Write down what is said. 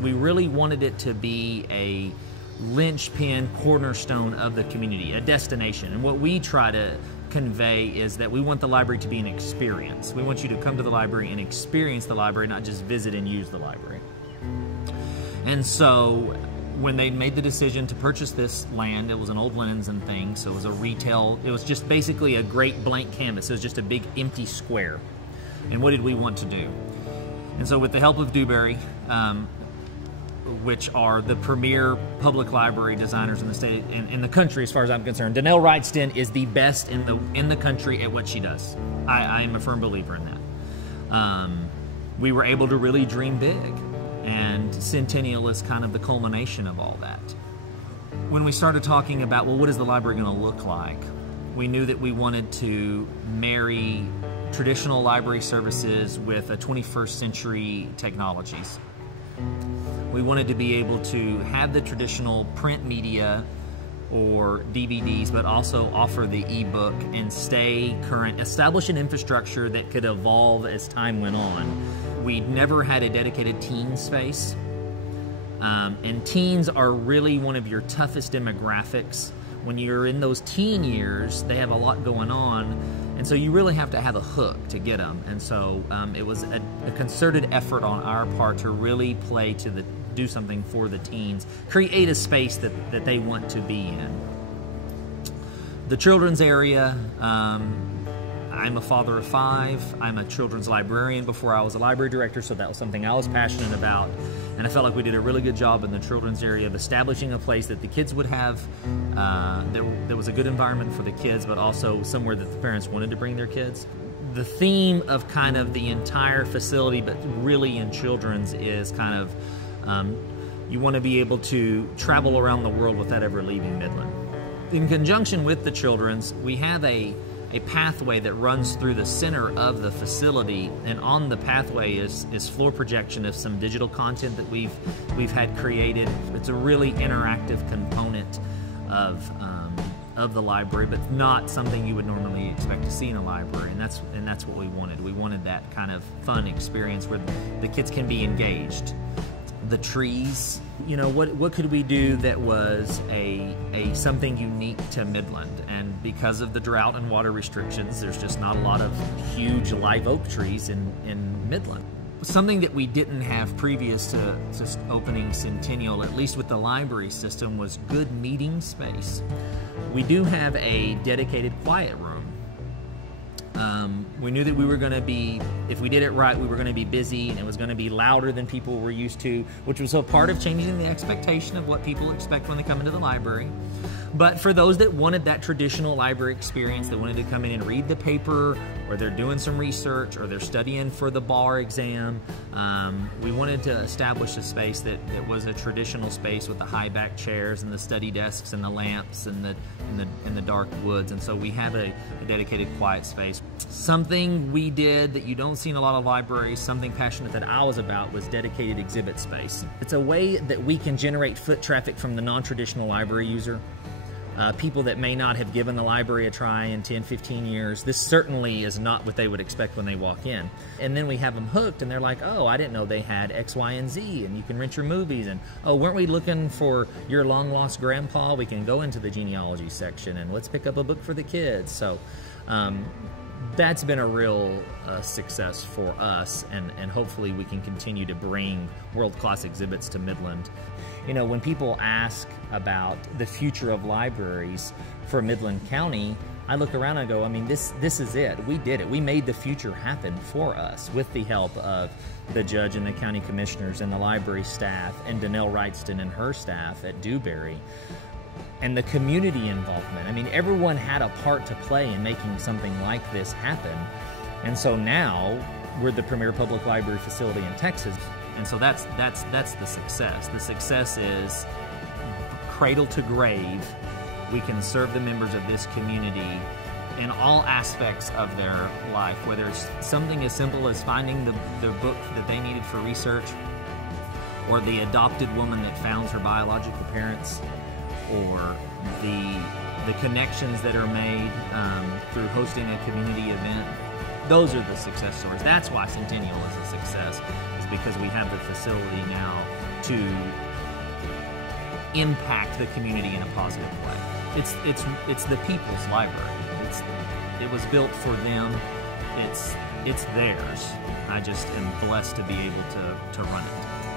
We really wanted it to be a linchpin cornerstone of the community, a destination. And what we try to convey is that we want the library to be an experience. We want you to come to the library and experience the library, not just visit and use the library. And so when they made the decision to purchase this land, it was an old linens and things, so it was a retail, it was just basically a great blank canvas. It was just a big empty square. And what did we want to do? And so with the help of Dewberry, which are the premier public library designers in the state, in the country as far as I'm concerned, Denelle Wrightson is the best in the country at what she does. I am a firm believer in that. We were able to really dream big, and Centennial is kind of the culmination of all that. When we started talking about, well, what is the library going to look like? We knew that we wanted to marry traditional library services with 21st century technologies. We wanted to be able to have the traditional print media or DVDs, but also offer the eBook and stay current, establish an infrastructure that could evolve as time went on. We never had a dedicated teen space, and teens are really one of your toughest demographics. When you're in those teen years, they have a lot going on, and so you really have to have a hook to get them. And so it was a concerted effort on our part to really do something for the teens, create a space that they want to be in. The children's area, I'm a father of 5. I'm a children's librarian before I was a library director, so that was something I was passionate about. And I felt like we did a really good job in the children's area of establishing a place that the kids would have, there was a good environment for the kids, but also somewhere that the parents wanted to bring their kids. The theme of kind of the entire facility, but really in children's, is kind of you want to be able to travel around the world without ever leaving Midland. In conjunction with the children's, we have a pathway that runs through the center of the facility, and on the pathway is floor projection of some digital content that we've had created. It's a really interactive component of the library, but not something you would normally expect to see in a library, and that's what we wanted. We wanted that kind of fun experience where the kids can be engaged. The trees, you know, what could we do that was something unique to Midland? And because of the drought and water restrictions, there's just not a lot of huge live oak trees in Midland. Something that we didn't have previous to opening Centennial, at least with the library system, was good meeting space. We do have a dedicated quiet room. We knew that we were going to be, if we did it right, we were going to be busy, and it was going to be louder than people were used to, which was a part of changing the expectation of what people expect when they come into the library. But for those that wanted that traditional library experience, that wanted to come in and read the paper, or they're doing some research, or they're studying for the bar exam, we wanted to establish a space that was a traditional space with the high back chairs and the study desks and the lamps and the dark woods. And so we have a dedicated quiet space. Something we did that you don't see in a lot of libraries, something passionate that I was about, was dedicated exhibit space. It's a way that we can generate foot traffic from the non-traditional library user. People that may not have given the library a try in 10, 15 years, this certainly is not what they would expect when they walk in. And then we have them hooked, and they're like, oh, I didn't know they had X, Y, and Z, and you can rent your movies, and oh, weren't we looking for your long-lost grandpa? We can go into the genealogy section, and let's pick up a book for the kids. So that's been a real success for us, and hopefully we can continue to bring world-class exhibits to Midland. You know, when people ask about the future of libraries for Midland County, I look around and I go, I mean, this is it. We did it. We made the future happen for us with the help of the judge and the county commissioners and the library staff and Denelle Wrightson and her staff at Dewberry. And the community involvement. I mean, everyone had a part to play in making something like this happen. And so now we're the premier public library facility in Texas. And so that's the success. The success is cradle to grave. We can serve the members of this community in all aspects of their life, whether it's something as simple as finding the book that they needed for research, or the adopted woman that found her biological parents, or the connections that are made through hosting a community event. Those are the success stories. That's why Centennial is a success. It's because we have the facility now to impact the community in a positive way. It's the people's library. It was built for them. It's theirs. I just am blessed to be able to run it.